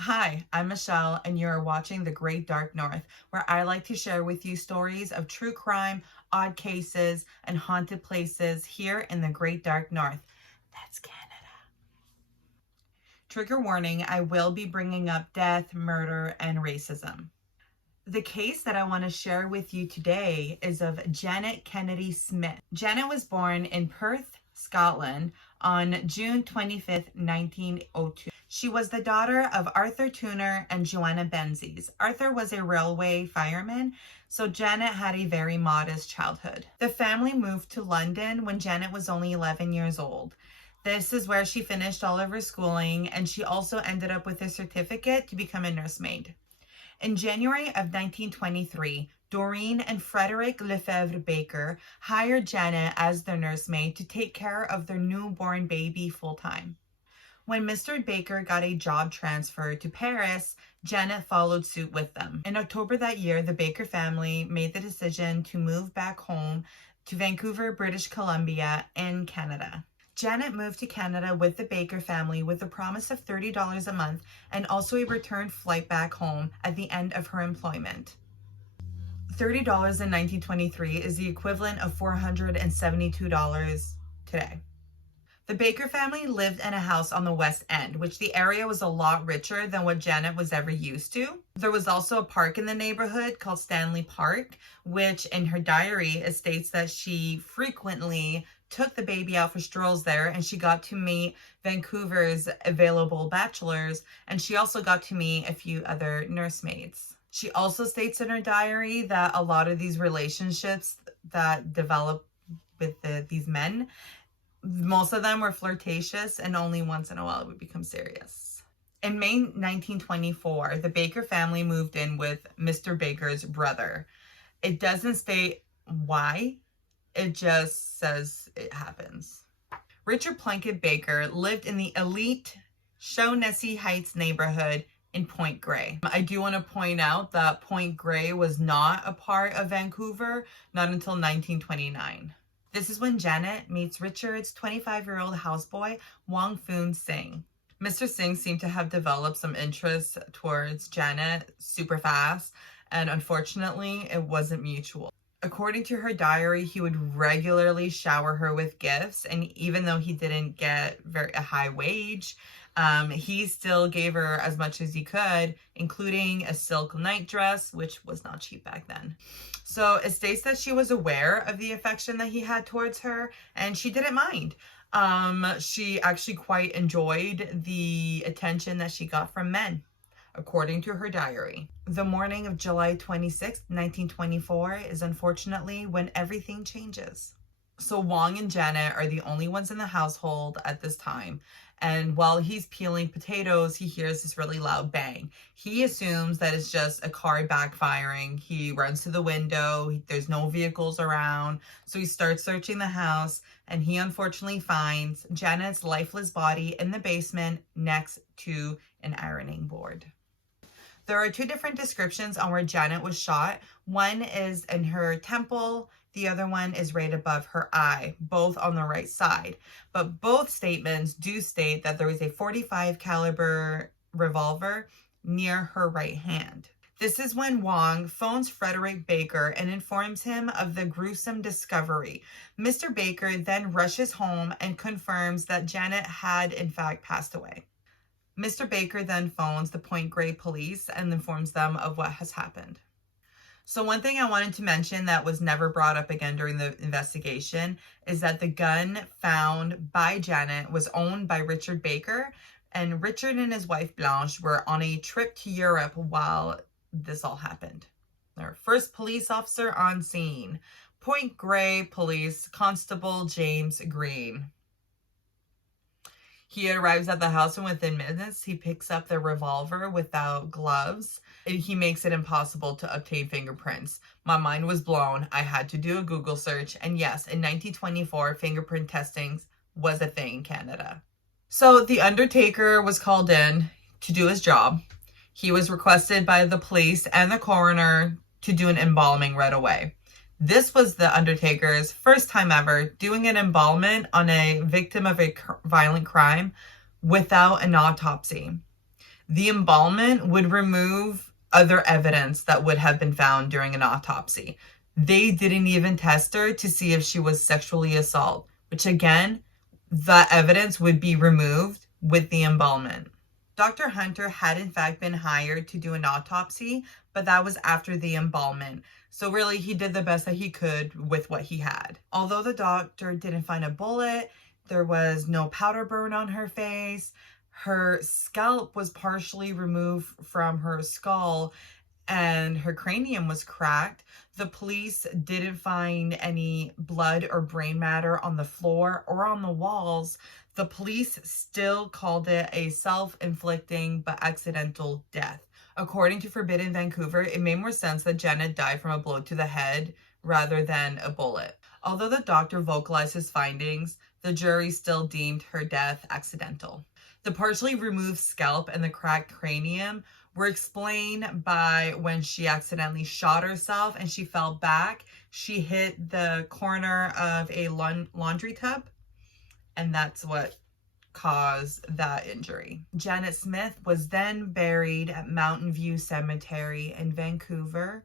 Hi, I'm Michelle, and you're watching The Great Dark North, where I like to share with you stories of true crime, odd cases, and haunted places here in the Great Dark North. That's Canada. Trigger warning, I will be bringing up death, murder, and racism. The case that I want to share with you today is of Janet Kennedy Smith. Janet was born in Perth, Scotland on June 25th, 1902. She was the daughter of Arthur Tuner and Joanna Benzies. Arthur was a railway fireman, so Janet had a very modest childhood. The family moved to London when Janet was only 11 years old. This is where she finished all of her schooling, and she also ended up with a certificate to become a nursemaid. In January of 1923, Doreen and Frederick Lefebvre Baker hired Janet as their nursemaid to take care of their newborn baby full-time. When Mr. Baker got a job transfer to Paris, Janet followed suit with them. In October that year, the Baker family made the decision to move back home to Vancouver, British Columbia, in Canada. Janet moved to Canada with the Baker family with a promise of $30 a month and also a return flight back home at the end of her employment. $30 in 1923 is the equivalent of $472 today. The Baker family lived in a house on the West End, which the area was a lot richer than what Janet was ever used to. There was also a park in the neighborhood called Stanley Park, which in her diary it states that she frequently took the baby out for strolls there, and she got to meet Vancouver's available bachelors, and she also got to meet a few other nursemaids. She also states in her diary that a lot of these relationships that develop with these men, most of them were flirtatious, and only once in a while it would become serious. In May 1924, the Baker family moved in with Mr. Baker's brother. It doesn't state why, it just says it happens. Richard Plunkett Baker lived in the elite Shaughnessy Heights neighborhood in Point Grey. I do want to point out that Point Grey was not a part of Vancouver, not until 1929. This is when Janet meets Richard's 25-year-old houseboy, Wong Foon Singh. Mr. Singh seemed to have developed some interest towards Janet super fast, and unfortunately, it wasn't mutual. According to her diary, he would regularly shower her with gifts, and even though he didn't get a high wage, he still gave her as much as he could, including a silk nightdress, which was not cheap back then. So it states that she was aware of the affection that he had towards her, and she didn't mind. She actually quite enjoyed the attention that she got from men, according to her diary. The morning of July 26, 1924 is unfortunately when everything changes. So Wong and Janet are the only ones in the household at this time. And while he's peeling potatoes, he hears this really loud bang. He assumes that it's just a car backfiring. He runs to the window. There's no vehicles around. So he starts searching the house, and he unfortunately finds Janet's lifeless body in the basement next to an ironing board. There are two different descriptions on where Janet was shot. One is in her temple. The other one is right above her eye, both on the right side. But both statements do state that there was a .45 caliber revolver near her right hand. This is when Wong phones Frederick Baker and informs him of the gruesome discovery. Mr. Baker then rushes home and confirms that Janet had in fact passed away. Mr. Baker then phones the Point Grey police and informs them of what has happened. So one thing I wanted to mention that was never brought up again during the investigation is that the gun found by Janet was owned by Richard Baker, and Richard and his wife Blanche were on a trip to Europe while this all happened. Their first police officer on scene, Point Grey Police Constable James Green. He arrives at the house, and within minutes, he picks up the revolver without gloves. He makes it impossible to obtain fingerprints. My mind was blown. I had to do a Google search. And yes, in 1924, fingerprint testing was a thing in Canada. So the undertaker was called in to do his job. He was requested by the police and the coroner to do an embalming right away. This was the undertaker's first time ever doing an embalmment on a victim of a violent crime without an autopsy. The embalmment would remove other evidence that would have been found during an autopsy. They didn't even test her to see if she was sexually assaulted, which again, the evidence would be removed with the embalmment. Dr. Hunter had in fact been hired to do an autopsy, but that was after the embalmment. So really, he did the best that he could with what he had. Although the doctor didn't find a bullet, there was no powder burn on her face. Her scalp was partially removed from her skull and her cranium was cracked. The police didn't find any blood or brain matter on the floor or on the walls. The police still called it a self-inflicting but accidental death. According to Forbidden Vancouver, it made more sense that Janet died from a blow to the head rather than a bullet. Although the doctor vocalized his findings, the jury still deemed her death accidental. The partially removed scalp and the cracked cranium were explained by when she accidentally shot herself and she fell back. She hit the corner of a laundry tub, and that's what caused that injury. Janet Smith was then buried at Mountain View Cemetery in Vancouver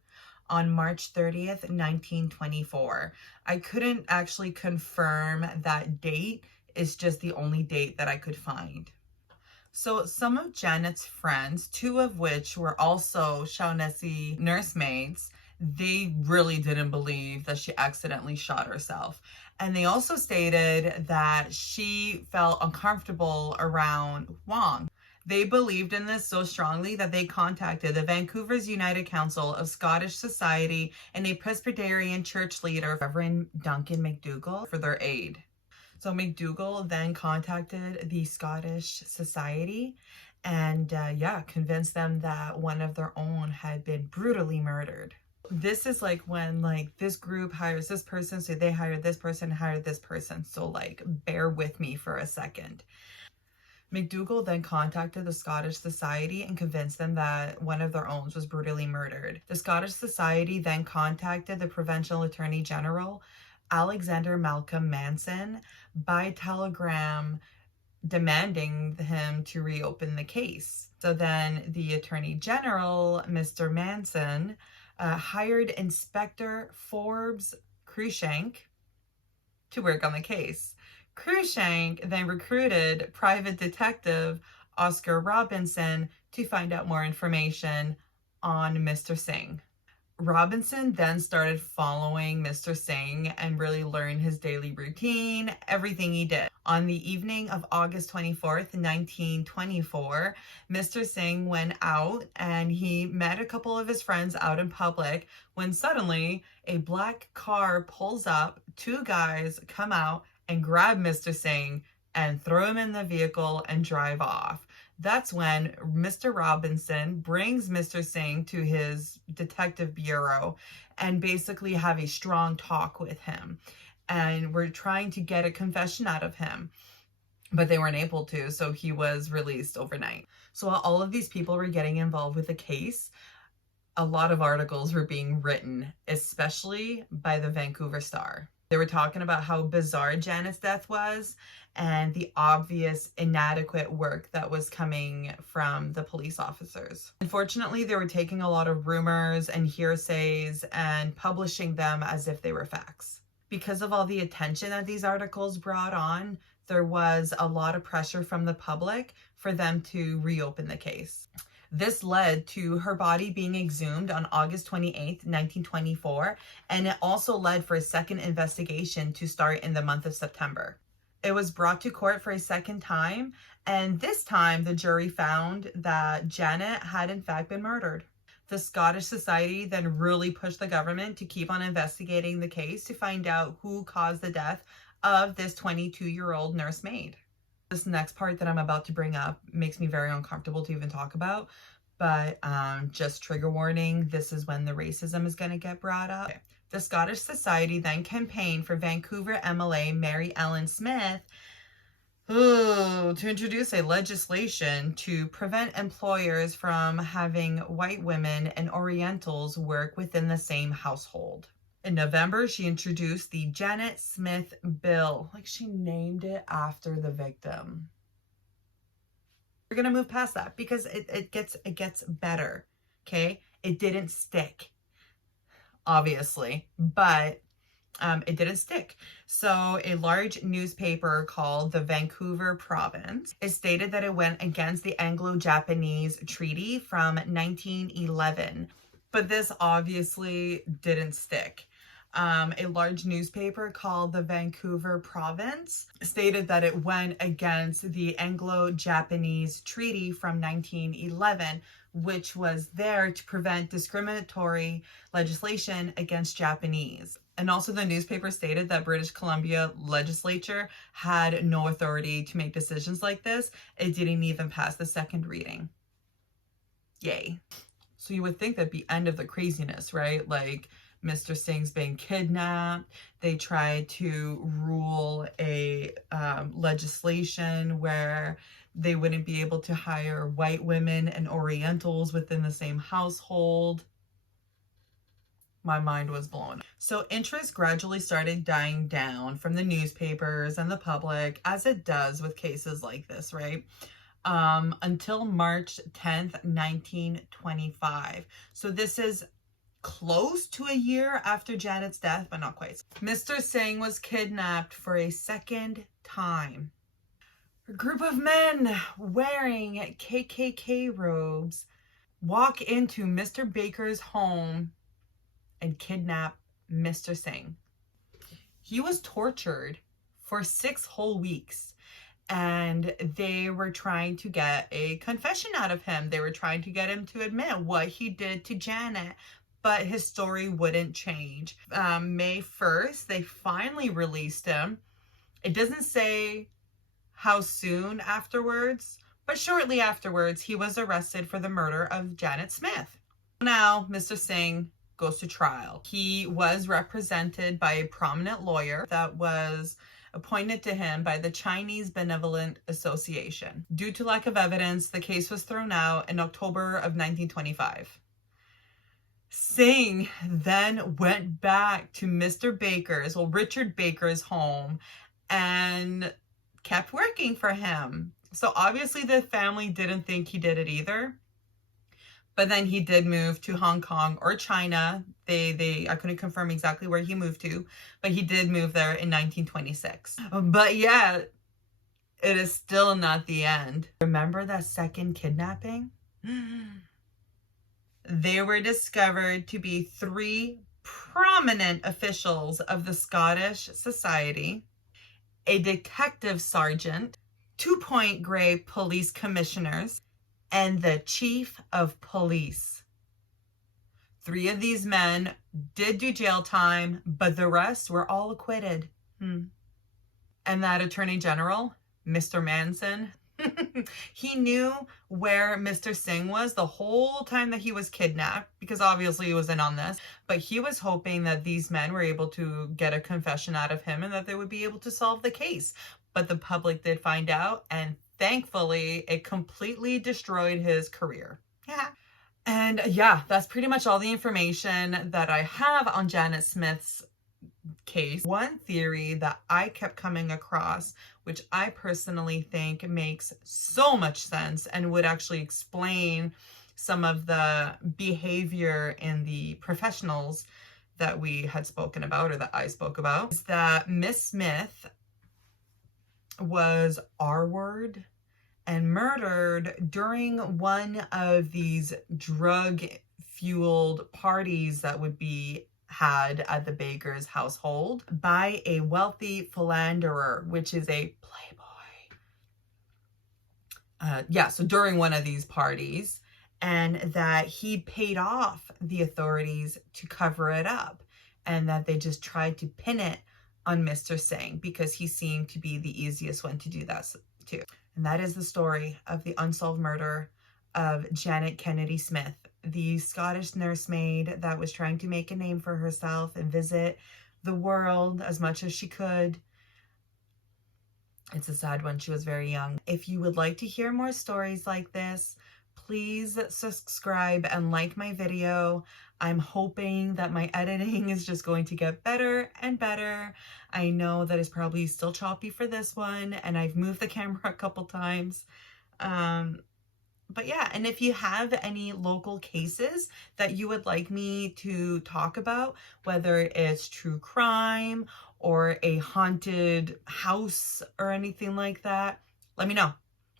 on March 30th, 1924. I couldn't actually confirm that date. It's just the only date that I could find. So some of Janet's friends, two of which were also Shaughnessy nursemaids, they really didn't believe that she accidentally shot herself. And they also stated that she felt uncomfortable around Wong. They believed in this so strongly that they contacted the Vancouver's United Council of Scottish Society and a Presbyterian church leader, Reverend Duncan McDougall, for their aid. So McDougall then contacted the Scottish Society and convinced them that one of their own had been brutally murdered. This is like when this group hires this person, so they hired this person, hired this person. So bear with me for a second. McDougall then contacted the Scottish Society and convinced them that one of their own was brutally murdered. The Scottish Society then contacted the Provincial Attorney General, Alexander Malcolm Manson, by telegram demanding him to reopen the case. So then the Attorney General, Mr. Manson, hired Inspector Forbes Cruikshank to work on the case. Cruikshank then recruited private detective Oscar Robinson to find out more information on Mr. Singh. Robinson then started following Mr. Singh and really learned his daily routine, everything he did. On the evening of August 24th, 1924, Mr. Singh went out and he met a couple of his friends out in public when suddenly a black car pulls up, two guys come out and grab Mr. Singh and throw him in the vehicle and drive off. That's when Mr. Robinson brings Mr. Singh to his detective bureau and basically have a strong talk with him. And we're trying to get a confession out of him, but they weren't able to, so he was released overnight. So while all of these people were getting involved with the case, a lot of articles were being written, especially by the Vancouver Star. They were talking about how bizarre Janet's death was and the obvious inadequate work that was coming from the police officers. Unfortunately, they were taking a lot of rumors and hearsays and publishing them as if they were facts. Because of all the attention that these articles brought on, there was a lot of pressure from the public for them to reopen the case. This led to her body being exhumed on August 28th, 1924, and it also led for a second investigation to start in the month of September. It was brought to court for a second time, and this time the jury found that Janet had in fact been murdered. The Scottish Society then really pushed the government to keep on investigating the case to find out who caused the death of this 22-year-old nursemaid. This next part that I'm about to bring up makes me very uncomfortable to even talk about, but just trigger warning, this is when the racism is going to get brought up. The Scottish Society then campaigned for Vancouver MLA Mary Ellen Smith to introduce a legislation to prevent employers from having white women and Orientals work within the same household. In November, she introduced the Janet Smith Bill. She named it after the victim. We're gonna move past that because it gets better. Okay, it didn't stick, obviously, but it didn't stick. So a large newspaper called the Vancouver Province, it stated that it went against the Anglo-Japanese Treaty from 1911. But this obviously didn't stick. A large newspaper called the Vancouver Province stated that it went against the Anglo-Japanese Treaty from 1911, which was there to prevent discriminatory legislation against Japanese. And also the newspaper stated that British Columbia legislature had no authority to make decisions like this. It didn't even pass the second reading. Yay. So you would think that'd be end of the craziness, right? Like Mr. Singh's being kidnapped. They tried to rule a legislation where they wouldn't be able to hire white women and Orientals within the same household. My mind was blown. So interest gradually started dying down from the newspapers and the public, as it does with cases like this, right? Until March 10th, 1925. So this is close to a year after Janet's death, but not quite. Mr. Singh was kidnapped for a second time. A group of men wearing KKK robes walk into Mr. Baker's home and kidnap Mr. Singh. He was tortured for 6 whole weeks. And they were trying to get a confession out of him. They were trying to get him to admit what he did to Janet, but his story wouldn't change. May 1st, they finally released him. It doesn't say how soon afterwards, but shortly afterwards, he was arrested for the murder of Janet Smith. Now, Mr. Singh goes to trial. He was represented by a prominent lawyer that was appointed to him by the Chinese Benevolent Association. Due to lack of evidence, the case was thrown out in October of 1925. Singh then went back to Richard Baker's home and kept working for him. So obviously the family didn't think he did it either. But then he did move to Hong Kong or China. I couldn't confirm exactly where he moved to, but he did move there in 1926. But yeah, it is still not the end. Remember that second kidnapping? They were discovered to be 3 prominent officials of the Scottish Society, a detective sergeant, 2 Point Grey police commissioners, and the chief of police. 3 of these men did do jail time, but the rest were all acquitted. And that attorney general, Mr. Manson, he knew where Mr. Singh was the whole time that he was kidnapped, because obviously he was in on this, but he was hoping that these men were able to get a confession out of him and that they would be able to solve the case. But the public did find out, and thankfully, it completely destroyed his career. Yeah. And yeah, that's pretty much all the information that I have on Janet Smith's case. One theory that I kept coming across, which I personally think makes so much sense and would actually explain some of the behavior in the professionals that we had spoken about, or that I spoke about, is that Miss Smith was R-word and murdered during one of these drug-fueled parties that would be had at the Baker's household by a wealthy philanderer, which is a playboy. So during one of these parties, and that he paid off the authorities to cover it up, and that they just tried to pin it on Mr. Singh because he seemed to be the easiest one to do that to. And that is the story of the unsolved murder of Janet Kennedy Smith, the Scottish nursemaid that was trying to make a name for herself and visit the world as much as she could. It's a sad one. She was very young. If you would like to hear more stories like this, please subscribe and like my video. I'm hoping that my editing is just going to get better and better. I know that it's probably still choppy for this one, and I've moved the camera a couple times. But yeah, and if you have any local cases that you would like me to talk about, whether it's true crime or a haunted house or anything like that, let me know.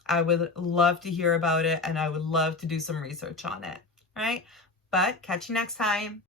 I would love to hear about it and I would love to do some research on it. All right. But catch you next time.